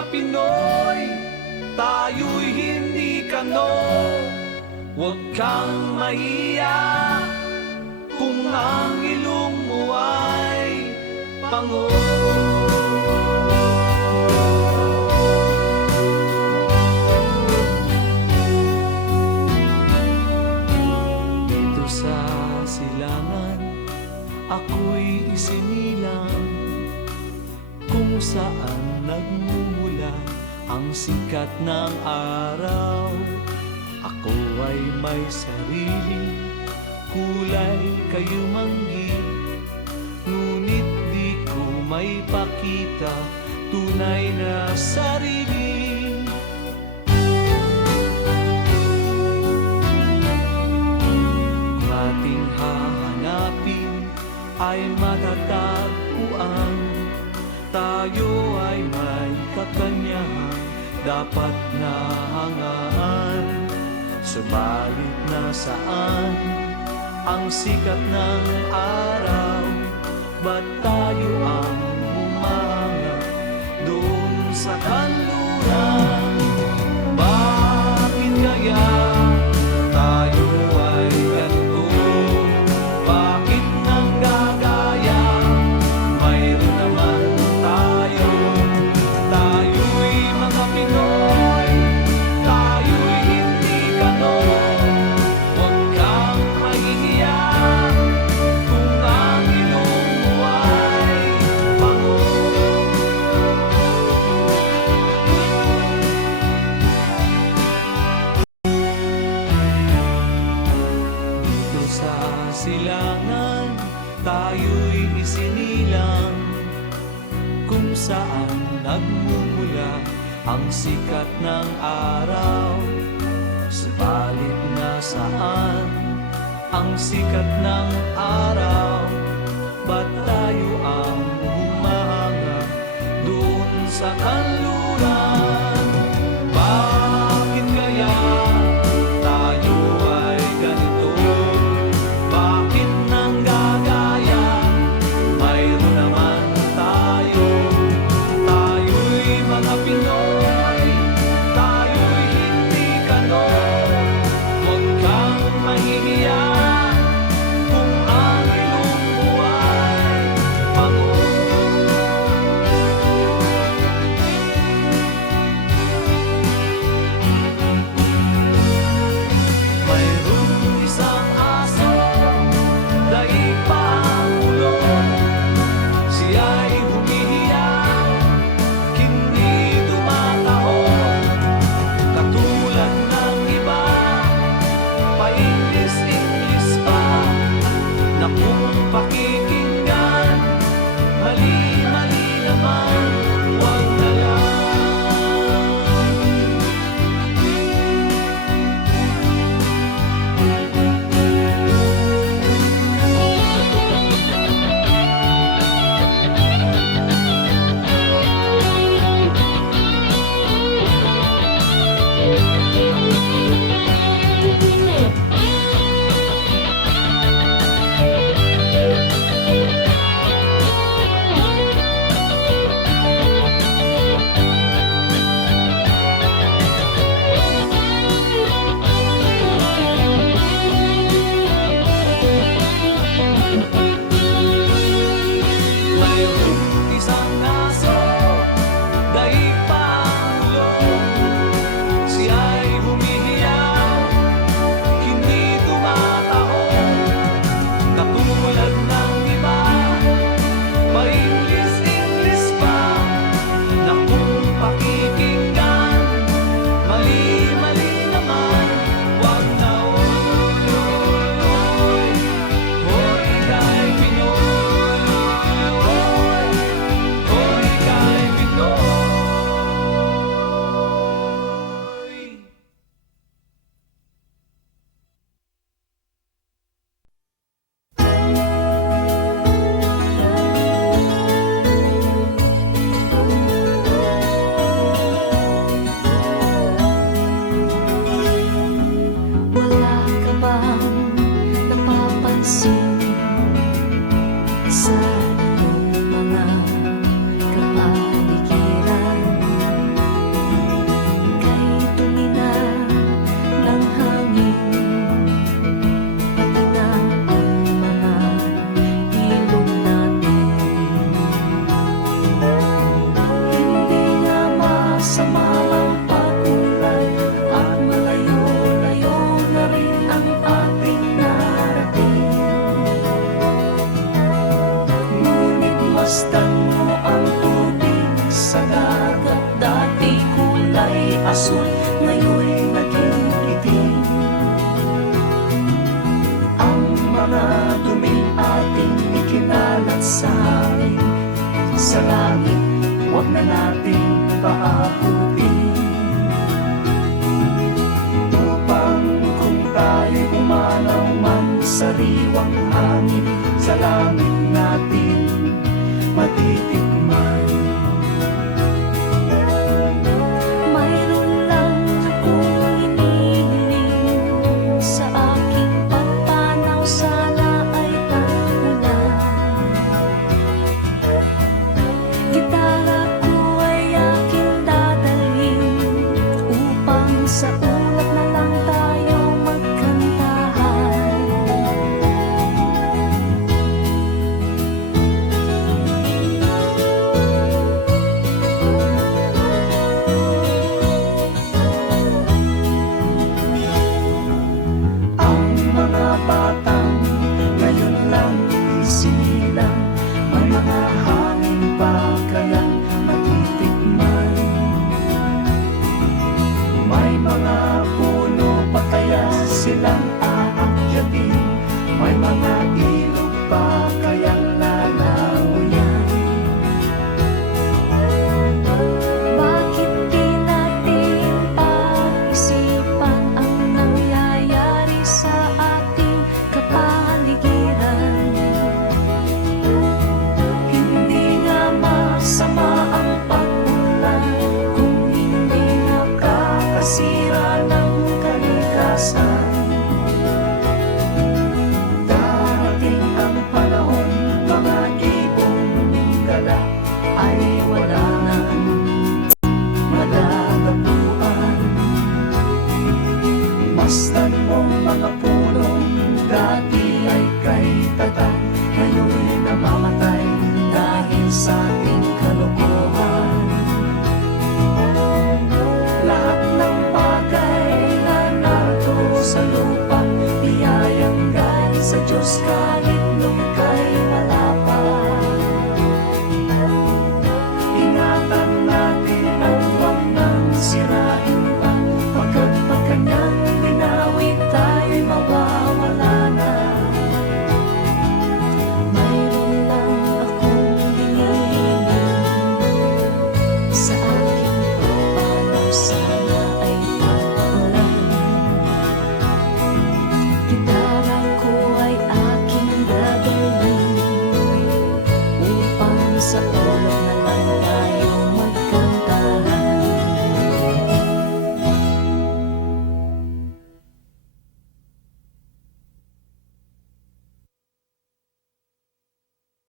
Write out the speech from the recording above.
mga Pinoy, tayo'y hindi kano. Huwag kang mahiya kung ang ilong mo ay pango. Dito sa silangan, ako'y isinilang kung saan nagmumula ang sikat ng araw. Ako ay may sariling kulay kayumanggi, ngunit di ko may pakita tunay na sarili. Kung ating hahanapin ay matatagpuan, tayo ay may kakanyahan dapat na hangaan. Subalit nasaan ang sikat ng araw? Ba't tayo ang umangat doon sa kanluran? Bakit kaya tayo ay ganito? Bakit nang gagaya? Mayroon naman tayo. Tayo'y mga Pinoy, tayo'y hindi kano. Huwag kang mahihiya kung ang ilong mo ay pango. Dito sa silangan, tayo'y isinilang kung saan nagmumula ang sikat ng araw. Subalit nasaan ang sikat ng araw? Ba't tayo ang humahanga doon sa kanluran? Bakit kaya tayo ay ganito? Bakit nang gagaya? Mayroon naman tayo. Tayo'y mga Pinoy, tayo'y hindi kano. Huwag kang mahihiya kung ang ilong mo ay pango. sa langit, huwag na nating paabutin. Upang kung tayo'y umanaw man sa sariwang hangin, sa langit natin matitikman. Mayroon lang akong inihiling sa aking pagpanaw, sana ay tagulan. Gitara ko ay aking dadalhin upang sa ulap na lang tayo magkantahan. Ang mga batang ngayon lang isinilang, may mga hangin pa kayang matitikman. May mga puno pa kaya silang aakyatin, may mga ilog pa kayang lalangoyan. Bakit di natin pag-isipan ang nangyayari sa ating kapaligiran? Hindi nga masama ang pag-ulan kung hindi nakakasira ng kalikasan. Darating ang panahon, mga ibong gala ay wala nang malalabuan. Mastan mo mga punong dati ay kay tatay, ngayon'y namamatay dahil sa ating kalokohan. Lahat ng bagay na narito sa lupa, biyayang galing sa Diyos ka